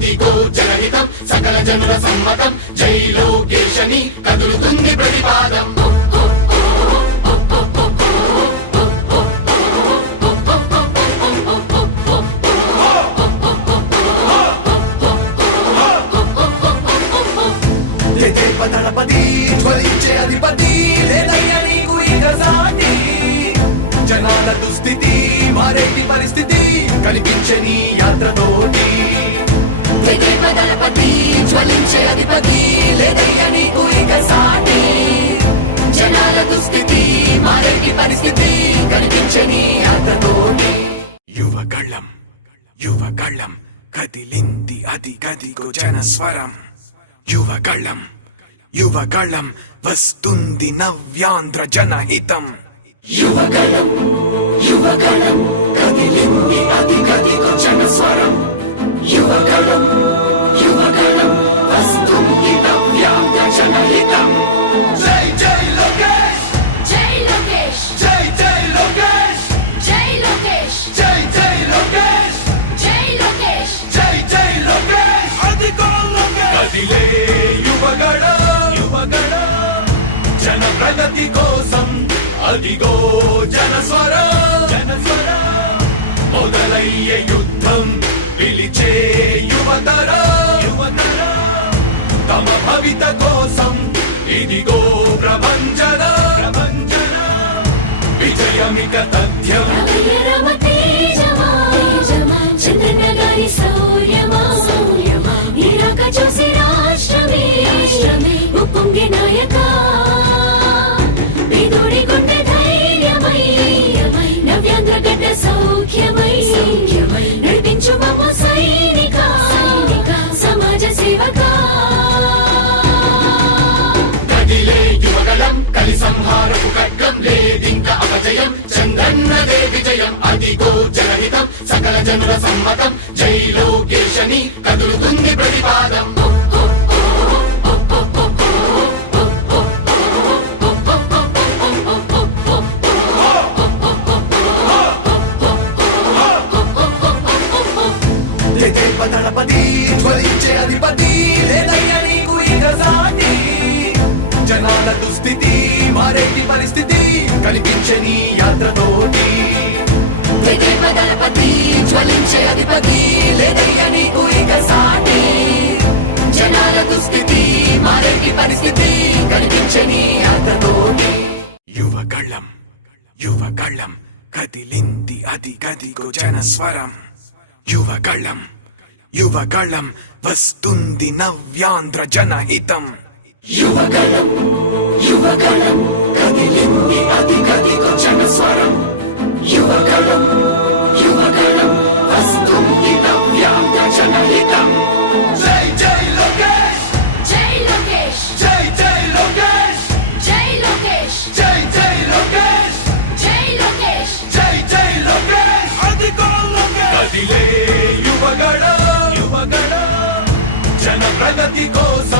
అదిగో జనహితం సకల జనుల సమ్మతం జై లోకేశని కదులుతుంది ప్రతిపాదం. దళపతి జ్వలించే అధిపతి లేదయ్య నీకు ఇక సాటి జనాల దుస్థితి మారేటి పరిస్థితి కనిపించని యాత్రతోటి. దళపతి జ్వలించే అధిపతి లేదయ్య నీకు ఇక సాటి. జనాల దుస్థితి మారేటి పరిస్థితి కనిపించని యాత్రతోటి యువగళం యువగళం కదిలింది అది గదిగో జనస్వరం. యువగళం యువగళం వస్తుంది నవ్యాంధ్ర జనహితం. యువగళం యువగళం కదిలింది అది గదిగో జనస్వరం. యువగళం యువగళం వస్తుంది నవ్యాంధ్ర జనహితం జై జై లోకేష్! జై లోకేష్! జై జై లోకేష్! జై లోకేష్! జై జై లోకేష్! జై లోకేష్! జై జై లోకేష్! అధికో లోకేష్! కదిలే యువగడ యువగడ జన ప్రగతి కోసం అదిగో జనస్వర జనస్వర మొదలయ్యే యుద్ధం పిలిచే యువతర? యువతర? తమ భవిత కోసం ఇదిగో ప్రభంజన ప్రభంజన విజయమిక తథ్యం. రమయ రమ తేజమా చంద్రన్న గారి శౌర్యమా రాష్ట్రమే. ఉప్పొంగే నాయక. పేదోడి గుండె ధైర్యమై. నవ్యాంధ్ర గడ్డ సౌఖ్యమై. సంహారపు ఖడ్గం లేదింక అపజయం చంద్రన్నదే విజయం అదిగో జనహితం సకల జనుల సమ్మతం జై లోకేశని కదులుతుంది ప్రతిపాదం. దళపతి జ్వలించే అధిపతి లేదయ్య నీకు ఇక సాటి జనాల దుస్థితి మారేటి పరిస్థితి? కనిపించని యాత్రతోటి. దళపతి జ్వలించే అధిపతి లేదయ్య నీకు ఇక సాటి. జనాల దుస్థితి మారేటి పరిస్థితి కనిపించని యాత్రతోటి. యువగళం యువగళం కదిలింది అది గదిగో జనస్వరం. యువగళం యువగళం వస్తుంది నవ్యాంధ్ర జనహితం. యువగళం యువగళం కదిలింది అది గదిగో జనస్వరం. యువగళం యువగళం వస్తుంది నవ్యాంధ్ర జనహితం. జై జై లోకేష్! జై లోకేష్! జై జై లోకేష్! జై లోకేష్! జై జై లోకేష్! జై లోకేష్! జై జై లోకేష్! అధికో లోకేష్! కదిలే యువగడ యువగడ ప్రగతి కోసం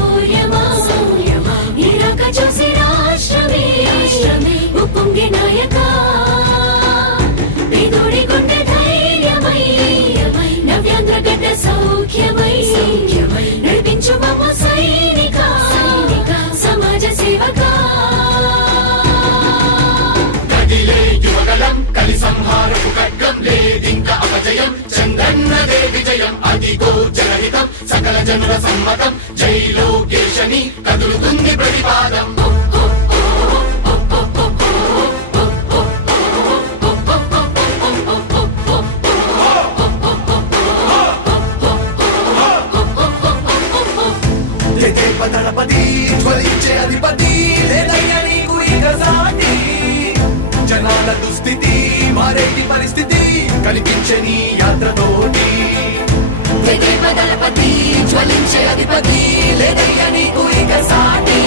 విజయం జనహితం సకల జనుల సమ్మతం జై లోకేశని కదులుతుంది ప్రతిపాదం. దళపతి జ్వలించే అధిపతి లేదయ్య నీకు ఇక సాటి జనాల దుస్థితి మారేటి పరిస్థితి కనిపించే యాత్రతోటి బదలపతి జ్వలించే అధిపతి లేదయ్య నీకు ఇక సాటి.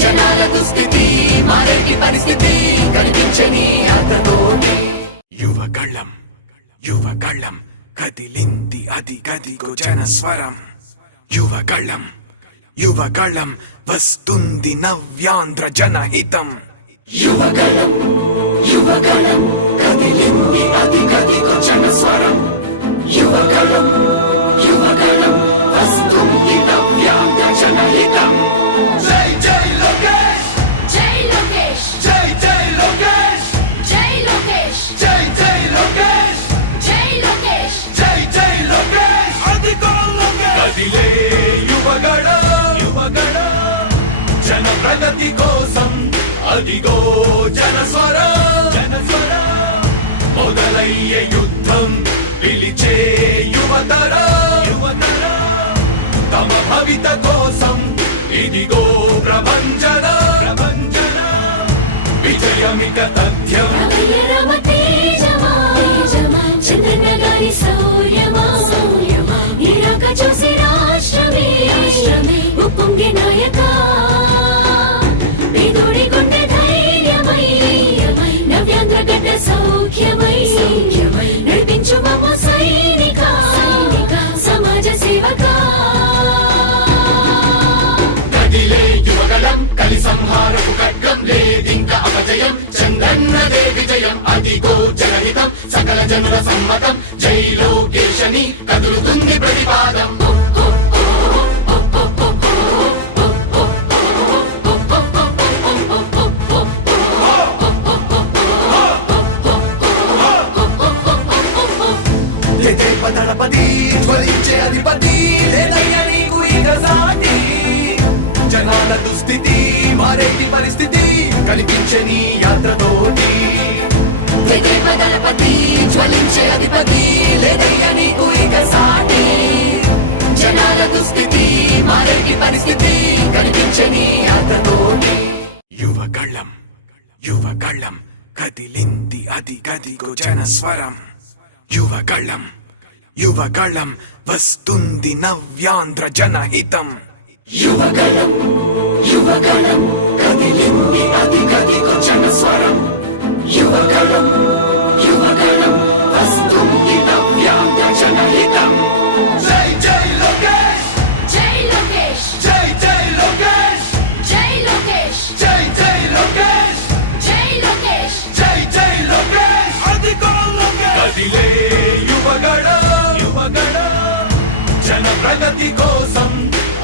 జనాల దుస్థితి మారేటి పరిస్థితి కనిపించే నీ యాత్రతోటి యువ కళ్ళం యువ కళ్ళం కదిలింది అది గదిగో జనస్వరం. యువ కళ్ళం యువ కళ్ళం వస్తుంది నవ్యాంధ్ర జనహితం. యువగలం యువగలం కదిలింది అది గదిగో జనస్వరం. యువగలం యువగలం ప్రగతి కోసం అదిగో జనస్వర. జనస్వర మొదలయ్యే యుద్ధం పిలిచే యువతర. యువతర తమ భవిత కోసం ఇదిగో ప్రభంజన. ప్రభంజన విజయమిక తథ్యం. రమయ రమ తేజమా చూసి రాష్ట్రమే. ఉప్పొంగే నాయక కలి ఖడ్గం లేదింక అపజయం. చంద్రన్నదే విజయం అదిగో జనహితం సకల జనుల సమ్మతం జై లోకేశని కదులుతుంది ప్రతిపాదం. నీ యాత్రతోటి. జగై బదలపతి జ్వలించే అధిపతి లేదయ్య నీకు ఇక సాటి. జనాల దుస్థితి మారేటి పరిస్థితి కనిపించే నీ యాత్రతోటి. కళ్ళం యువ కళ్ళం కదిలింది అది గదిగో జనస్వరం యువ కళ్ళం యువ కళ్ళం వస్తుంది నవ్యాంధ్ర జనహితం. యువగలం యువగలం కదిలింది అది గదిగో జనస్వరం. యువగలం యువగలం వస్తుంది నవ్యాంగ జనహితం జై జై లోకేష్! జై లోకేష్! జై జై లోకేష్! జై లోకేష్! జై జై లోకేష్! జై లోకేష్! జై జై లోకేష్! అదిగో లోకేష్ కదిలే యువగడ యువగడ జన ప్రగతి కోసం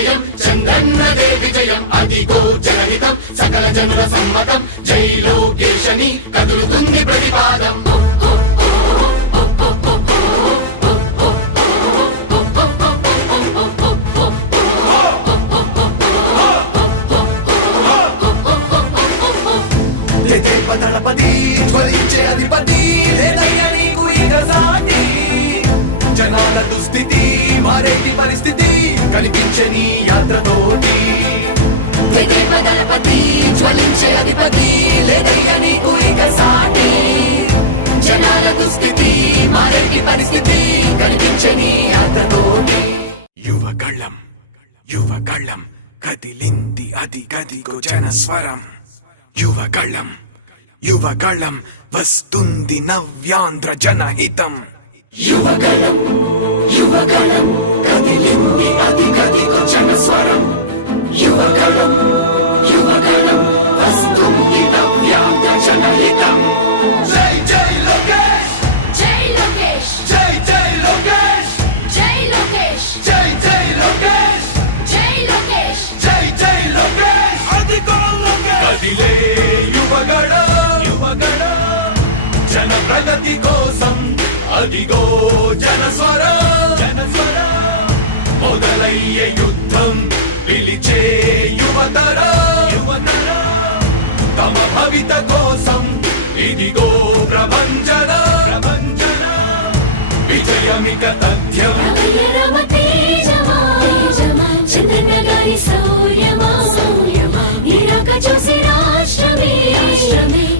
అపజయం చంద్రన్నదే విజయం అదిగో జనహితం సకల జనుల సమ్మతం. జై లోకేశని కదులుతుంది ప్రతిపాదం. దళపతి జ్వలించే అధిపతి నీకు ఇక సాటి. జనాల దుస్థితి మారేటి పరిస్థితి. కనిపించే నీ యాత్రతోటి. దళపతి జ్వలించే అధిపతి లేదయ్య నీకు ఇక సాటి. జనాల దుస్థితి మారేటి పరిస్థితి కనిపించే నీ యాత్రతోటి. యువకళం యువకళం కదిలింది అది గదిగో జనస్వరం. యువకళం యువకళం వస్తుంది నవ్యాంధ్ర జనహితం. యువగళం యువగళం కదిలింది అది గదిగో జనస్వరం యువగళం యువగళం వస్తుంది నవ్యాంధ్ర జనహితం జై జై లోకేష్ జై లోకేష్ జై జై లోకేష్ జై లోకేష్ జై జై లోకేష్ జై లోకేష్ జై జై లోకేష్ లోకేష్ కదిలే జన ప్రగతి కోసం అదిగో జనస్వర జనస్వర. మొదలయ్యే యుద్ధం పిలిచే యువతర. యువతర తమ భవిత కోసం ఇదిగో ప్రభంజన. ప్రభంజన విజయమిక తథ్యం. చంద్రన్న గారి శౌర్యమా నీరాక చూసి రాష్ట్రమే. రాష్ట్రమే.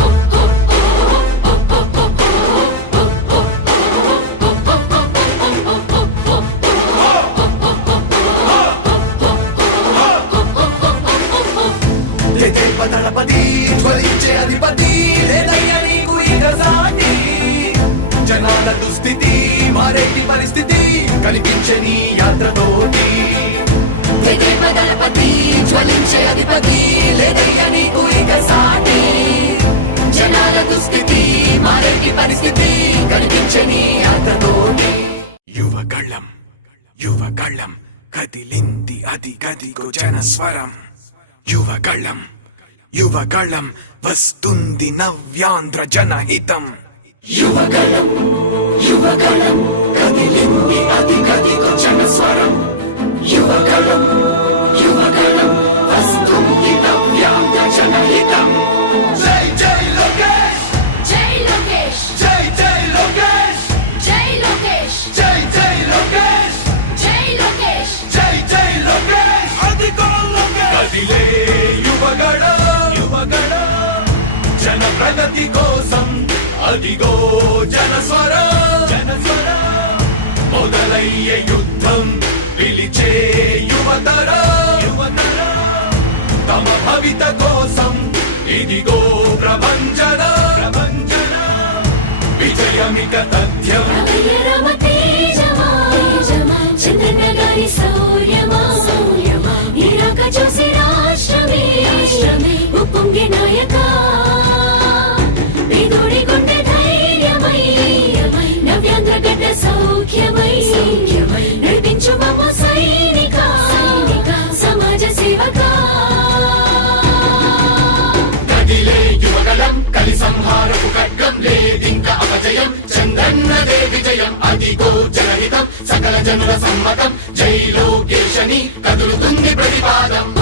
జ్వలించే అధిపతి లేదయ్య నీకు ఇక సాటి. జనాల దుస్థితి మారేటి పరిస్థితి కనిపించే నీ యాత్రతోటి. దళపతి జ్వలించే అధిపతి లేదయ్య నీకు ఇక సాటి. జనాల దుస్థితి మారేటి పరిస్థితి కనిపించే నీ యాత్రతోటి. యువకళం యువకళం కదిలింది అది గదిగో జనస్వరం. యువకళం యువకళం వస్తుంది నవ్యాంధ్ర జనహితం. యువగళం యువగళం కదిలింది అది గదిగో జనస్వరం. యువగళం యువగళం ప్రగతి కోసం అదిగో జనస్వర. జనస్వర మొదలయ్యే యుద్ధం పిలిచే యువతర. యువతర తమ భవిత కోసం ఇదిగో ప్రభంజన. ప్రభంజన విజయమిక తథ్యం. రమయ సౌర్యమా తేజమా చూసిరా. విజయం. చంద్రన్నదే విజయం. అదిగో జనహితం. సకల జనుల సమ్మతం. జై లోకేశని కదులుతుంది ప్రతిపాదం.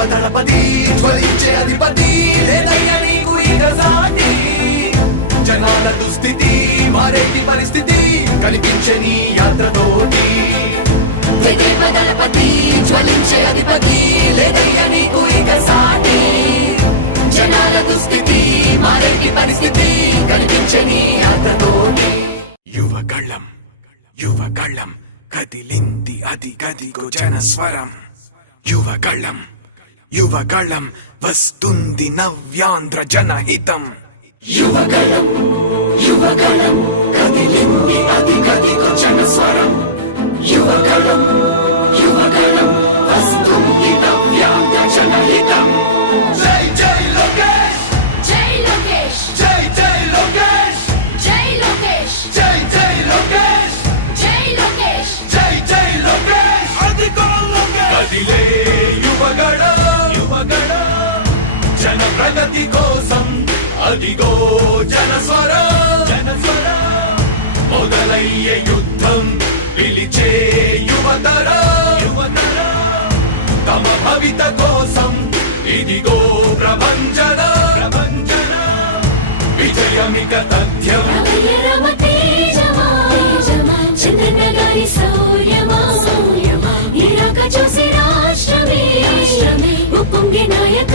దళపతి జ్వలించే అధిపతి లేదయ్యా నీకు ఇక సాటి జనాల దుస్థితి మారేటి పరిస్థితి. కనిపించే నీ యాత్రతోటి. దళపతి జ్వలించే అధిపతి లేదయ్య నీకు ఇక సాటి. జనాల దుస్థితి మారేటి పరిస్థితి కనిపించని అతతోటి యువగళం యువగళం కదిలింది అది గదిగో జనస్వరం. యువగళం యువగళం వస్తుంది నవ్యాంధ్ర జనహితం. యువగళం యువగళం కదిలింది అది గదిగో జనస్వరం. యువగళం యువగళం వస్తుంది నవ్యాంధ్ర జనహితం జై జై లోకేష్! జై లోకేష్! జై జై లోకేష్! జై లోకేష్! జై జై లోకేష్! జై లోకేష్! జై జై లోకేష్! అదిగో లోకేష్! కదిలే యువగడ యువగడ జన ప్రగతి కోసం అదిగో జనస్వర జనస్వర. మొదలయ్యే యుద్ధం పిలిచే యువతర. యువతర తమ భవిత కోసం ఇదిగో ప్రభంజన ప్రభంజన విజయమిక తథ్యం. చంద్రన్న గారి శౌర్యమా నీరాక చూసి రాష్ట్రమే. ఉప్పొంగి నాయక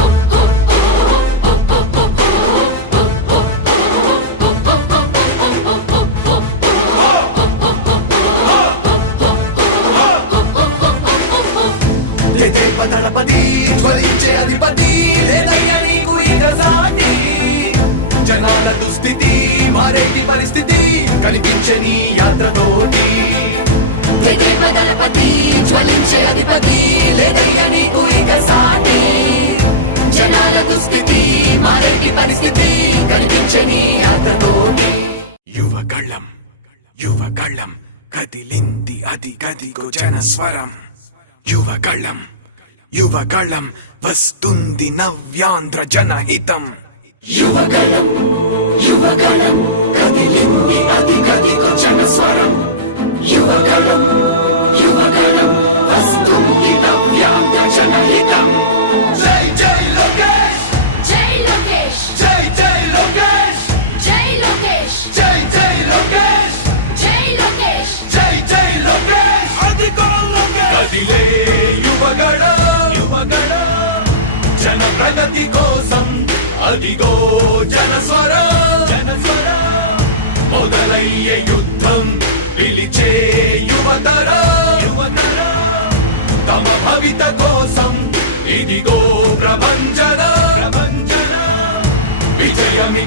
యువగళం వస్తుంది నవ్యాంధ్ర జనహితం. యువగళం యువగళం కదిలింది అది కదిగో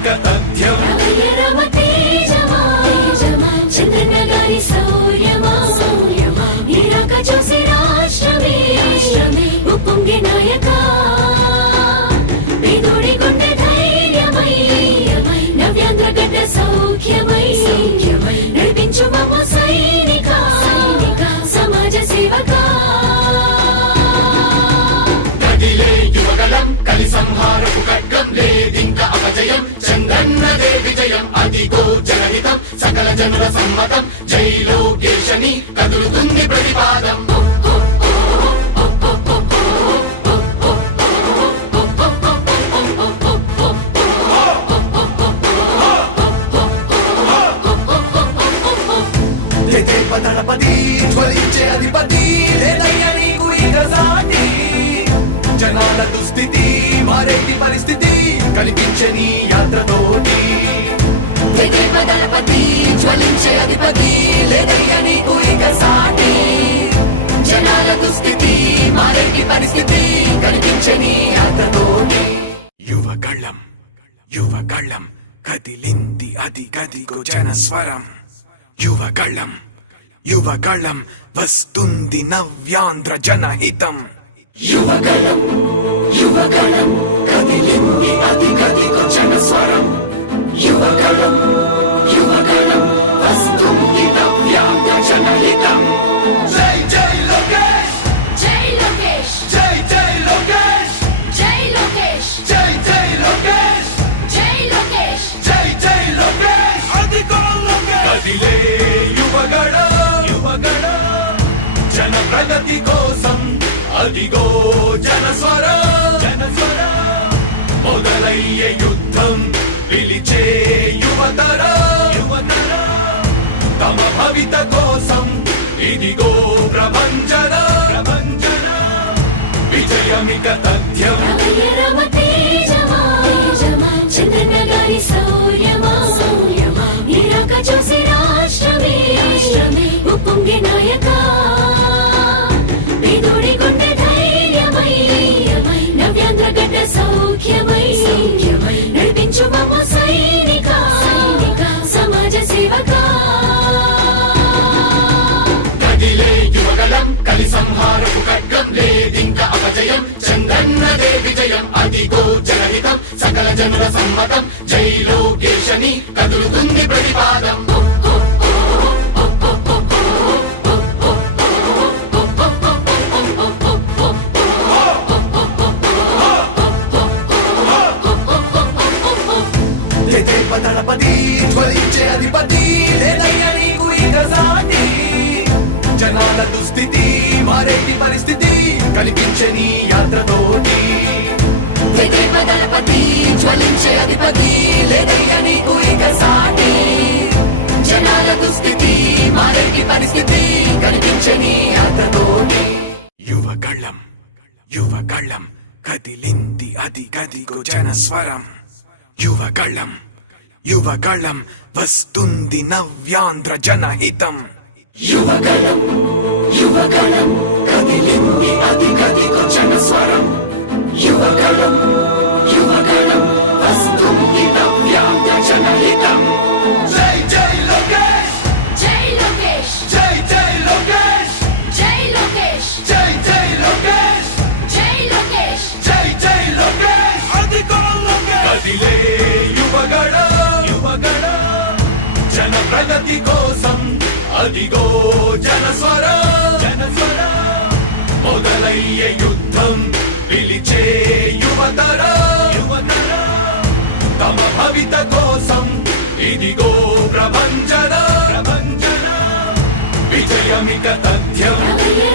తథ్యం రమయ రమ విజయం జనహితం సకల జనుల సమ్మతం జై లోకేశని కదులుతుంది ప్రతిపాదం. దళపతి జ్వలించే అధిపతి లేదయ్యా నీకు ఇక సాటి జనాల దుస్థితి మారేటి పరిస్థితి కనిపించని యాత్రతోటి. తెగేప దళపతి జ్వలించే అధిపతి లేదయ్యా నీకు ఇక సాటి. జనాల దుస్థితి మారేటి పరిస్థితి కనిపించని యాత్రతోటి యువగళం యువగళం కదిలింది అది గదిగో జనస్వరం. యువగళం యువగళం వస్తుంది నవ్యాంధ్ర జనహితం. యువగళం యువగళం కదిలింది అది గదిగో జనస్వరం. యువకళం యువకళం వస్తుంది నవ్యాంగ జనహితం జై జై లోకేష్! జై లోకేష్! జై జై లోకేష్! జై లోకేష్! జై జై జనస్వర జనస్వర మొదలయ్యే యుద్ధం పిలిచే యువతర యువతర తమ భవిత కోసం ఇదిగో ప్రభంజన ప్రభంజన విజయమిక తథ్యం. రమయ రమ తేజమా చంద్రన్న చూసి రాష్ట్రమే ఉప్పొంగే నాయక. పేదోడి గుండె ధైర్యమై నవ్యాంధ్ర గడ్డ సౌఖ్యమై మారుపు ఖడ్గం లేదింక అపజయం. చంద్రన్నదే విజయం అదిగో జనహితం సకల జనుల సమ్మతం జై లోకేశని కదులుతుంది ప్రతిపాదం. నవ్యాంధ్ర అదిగో జనస్వర జనస్వర. మొదలయ్యే యుద్ధం పిలిచే యువతర యువతర. తమ భవిత కోసం ఇదిగో ప్రభంజన ప్రభంజన. విజయమిక తథ్యం. రమయ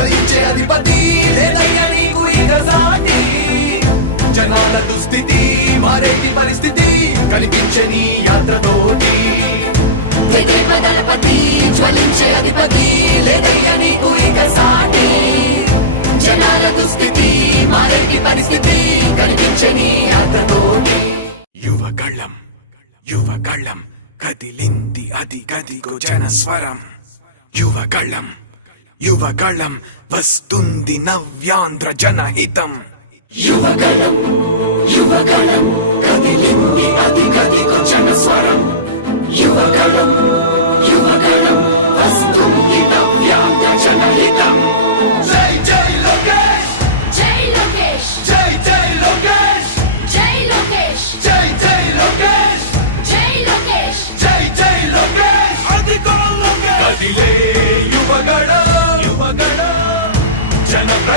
జ్వలించే అధిపతి లేదయ్యా నీకు ఇక సాటి జనాల దుస్థితి మారేటి పరిస్థితి కనిపించే నీ యాత్రతోటి. దళపతి జ్వలించే అధిపతి లేదయ్యా నీకు ఇక సాటి జనాల దుస్థితి మారేటి పరిస్థితి కనిపించని యాత్రతోటి. యువకళం యువకళం కదిలింది అది గదిగో జనస్వరం. యువకళం యువగళం వస్తుంది నవ్యాంధ్ర జనహితం. యువగళం యువగళం కదిలింది అది గదిగో జనస్వరం. యువగళం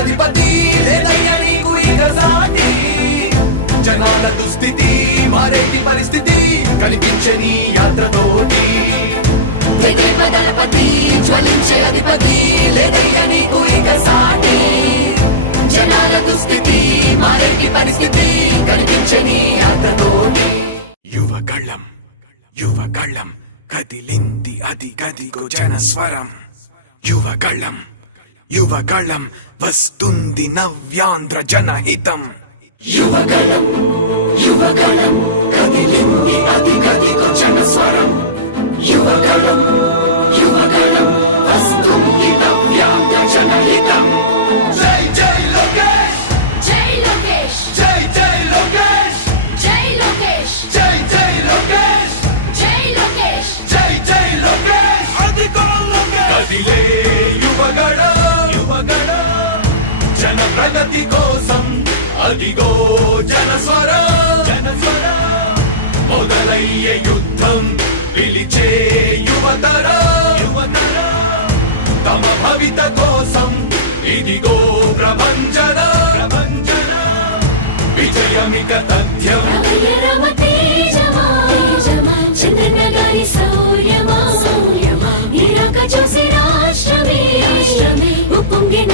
జ్వలించే అధిపతి లేదయ్యా నీకు ఇక సాటి జనాల దుస్థితి మారేటి పరిస్థితి కనిపించే నీ యాత్రతోటి. దళపతి జ్వలించే అధిపతి లేదయ్యా నీకు ఇక సాటి జనాల దుస్థితి మారేటి పరిస్థితి కనిపించే నీ యాత్రతోటి. యువగళం కదిలింది అది గదిగో జనస్వరం. యువగళం యువగళం వస్తుంది నవ్యాంధ్ర జనహితం. యువగళం యువగళం కదిలింది అది గదిగో జనస్వరం. యువగళం అదిగో జనస్వర. జనస్వర. మొదలయ్యే యుద్ధం పిలిచే యువతర. యువతర. తమ భవిత కోసం ఇదిగో ప్రభంజన. ప్రభంజన. విజయమిక తథ్యం. రామయ్య రామ తేజమా. తేజమా చూసి రాష్ట్రమే. రాష్ట్రమే. ఉప్పొంగే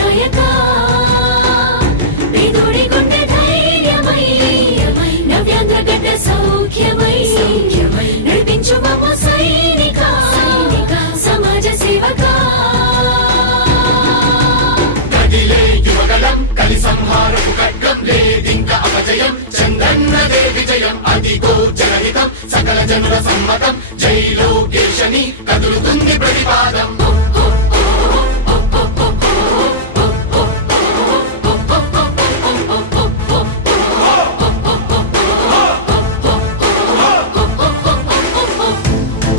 జయం. అపజయం చందన్నదే విజయం అదిగో జనహితం సకల జనుల సమ్మతం. జై లోకేశని కదులుతుంది ప్రతిపాదం.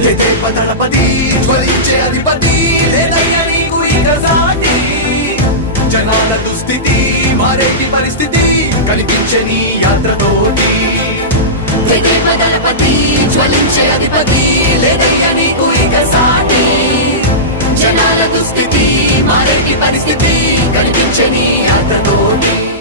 తెగేప దళపతి జ్వలించే అధిపతి లేదయ్యా నీకు ఇక సాటి జనాల దుస్థితి మారేటి పరిస్థితి కనిపించని యాత్రతోటి. తెగేవ జ్వలించే అధిపతి లేదయ్యా నీకు ఇక సాటి. జనాల దుస్థితి మారేటి పరిస్థితి కనిపించని యాత్రతోటి.